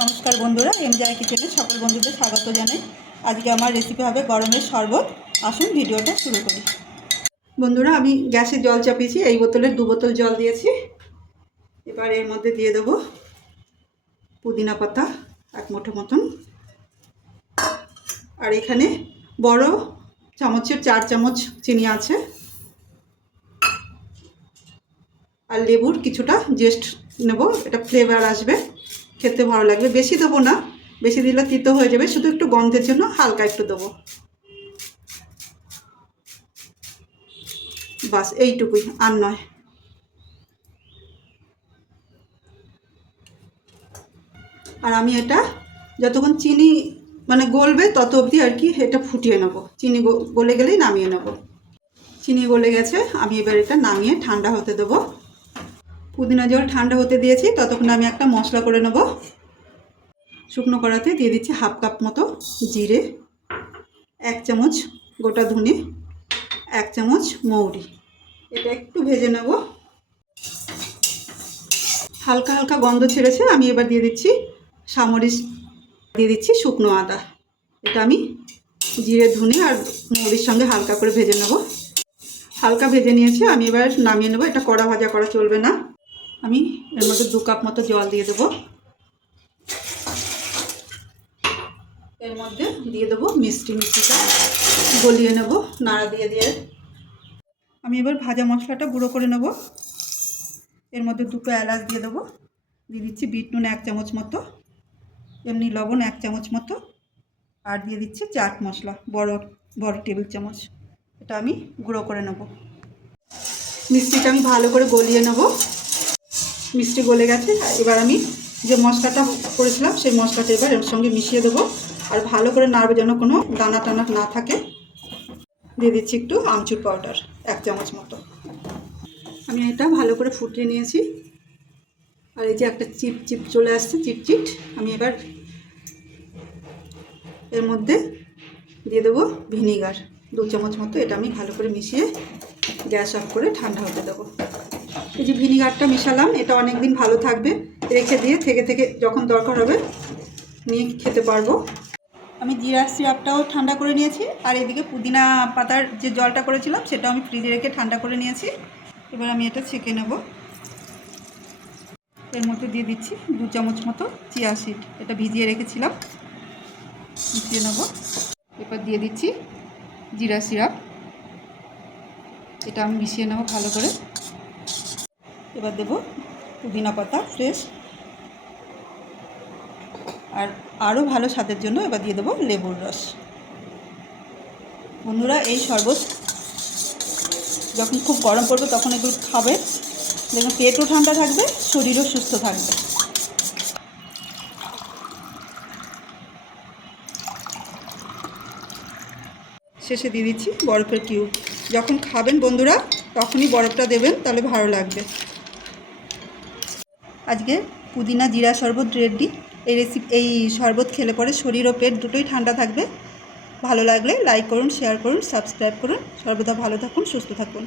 নমস্কার বন্ধুরা, এমজে কিচেনে সকল বন্ধুদের স্বাগত জানাই। আজকে আমার রেসিপি হবে গরমের শরবত। আসুন ভিডিওটা শুরু করি। বন্ধুরা, আমি গ্যাসে জল চাপিয়েছি, এই বোতলের 2 বোতল জল দিয়েছি। এবার এর মধ্যে দিয়ে দেবো পুদিনা পাতা 1 মুঠো মতন, আর এখানে বড় চামচের 4 চামচ চিনি আছে, আর লেবুর কিছুটা জেস্ট নেব, এটা ফ্লেভার আসবে, খেতে ভালো লাগবে। বেশি দেবো না, বেশি দিলে তিতো হয়ে যাবে, শুধু একটু গন্ধের জন্য হালকা একটু দেবো, বাস এইটুকুই, আর নয়। আর আমি এটা যতক্ষণ চিনি গলবে তত অবধি আর কি এটা ফুটিয়ে নেব। চিনি গলে গেলেই নামিয়ে নেব। চিনি গলে গেছে, আমি এবার এটা নামিয়ে ঠান্ডা হতে দেবো। পুদিনা জল ঠান্ডা হতে দিয়েছি, ততক্ষণ আমি একটা মশলা করে নেব। শুকনো কড়াতে দিয়ে দিচ্ছি 1/2 কাপ মতো জিরে, 1 চামচ গোটা ধনে, 1 চামচ মৌরি। এটা একটু ভেজে নেব। হালকা হালকা গন্ধ ছেড়েছে, আমি এবার দিয়ে দিচ্ছি সামরিচ, দিয়ে দিচ্ছি শুকনো আদা। এটা আমি জিরে ধনে আর মৌরির সঙ্গে হালকা করে ভেজে নেব। হালকা ভেজে নিয়েছি, আমি এবার নামিয়ে নেব। এটা কড়া ভাজা করা চলবে না। আমি এর মধ্যে 2 কাপ মতো জল দিয়ে দেবো। এর মধ্যে দিয়ে দেবো মিষ্টিটা গলিয়ে নেব নাড়া দিয়ে দিয়ে। আমি এবার ভাজা মশলাটা গুঁড়ো করে নেব। এর মধ্যে 2টো এলাচ দিয়ে দেবো, দিয়ে দিচ্ছি বিট নুন 1 চামচ মতো, এমনি লবণ 1 চামচ মতো, আর দিয়ে দিচ্ছি চাট মশলা বড় বড় টেবিল চামচ। এটা আমি গুঁড়ো করে নেব। মিষ্টিটা আমি ভালো করে গলিয়ে নেব। মিষ্টি গলে গেছে, এবার আমি যে মশলাটা করেছিলাম সেই মশলাটা এবার এর সঙ্গে মিশিয়ে দেবো, আর ভালো করে নাড়বে যেন কোনো দানা টানা না থাকে। দিয়ে দিচ্ছি একটু আমচুর পাউডার 1 চামচ মতো। আমি এটা ভালো করে ফুটিয়ে নিয়েছি, আর এই যে একটা চিপ চিপ চলে আসছে, চিটচিট। আমি এবার এর মধ্যে দিয়ে দেবো ভিনিগার 2 চামচ মতো। এটা আমি ভালো করে মিশিয়ে গ্যাস অফ করে ঠান্ডা হতে দেবো। এই যে ভিনিগারটা মিশালাম, এটা অনেক দিন ভালো থাকবে, রেখে দিয়ে থেকে থেকে যখন দরকার হবে নিয়ে খেতে পারবো। আমি জিরার সিরাপটাও ঠান্ডা করে নিয়েছি, আর এদিকে পুদিনা পাতার যে জলটা করেছিলাম সেটাও আমি ফ্রিজে রেখে ঠান্ডা করে নিয়েছি। এবার আমি এটা ছেঁকে নেব। এর মধ্যে দিয়ে দিচ্ছি 2 চামচ মতো চিয়া সিড, এটা ভিজিয়ে রেখেছিলাম, মিশিয়ে নেব। এবার দিয়ে দিচ্ছি জিরা সিরাপ, এটা আমি মিশিয়ে নেব ভালো করে। এবার দেব পুদিনা পাতা ফ্রেশ, আর আরও ভালো স্বাদের জন্য এবার দিয়ে দেবো লেবুর রস। বন্ধুরা, এই শরবত যখন খুব গরম পড়বে তখন একটু খাবে, দেখুন পেটও ঠান্ডা থাকবে, শরীরও সুস্থ থাকবে। শেষে দিয়ে দিচ্ছি বরফের কিউব। যখন খাবেন বন্ধুরা তখনই বরফটা দেবেন, তাহলে ভালো লাগবে। আজকে পুদিনা জিরা শরবত রেডি। এই শরবত খেলে পরে শরীর ও পেট দুটোই ঠান্ডা থাকবে। ভালো লাগলে লাইক করুন, শেয়ার করুন, সাবস্ক্রাইব করুন। সর্বদা ভালো থাকুন, সুস্থ থাকুন।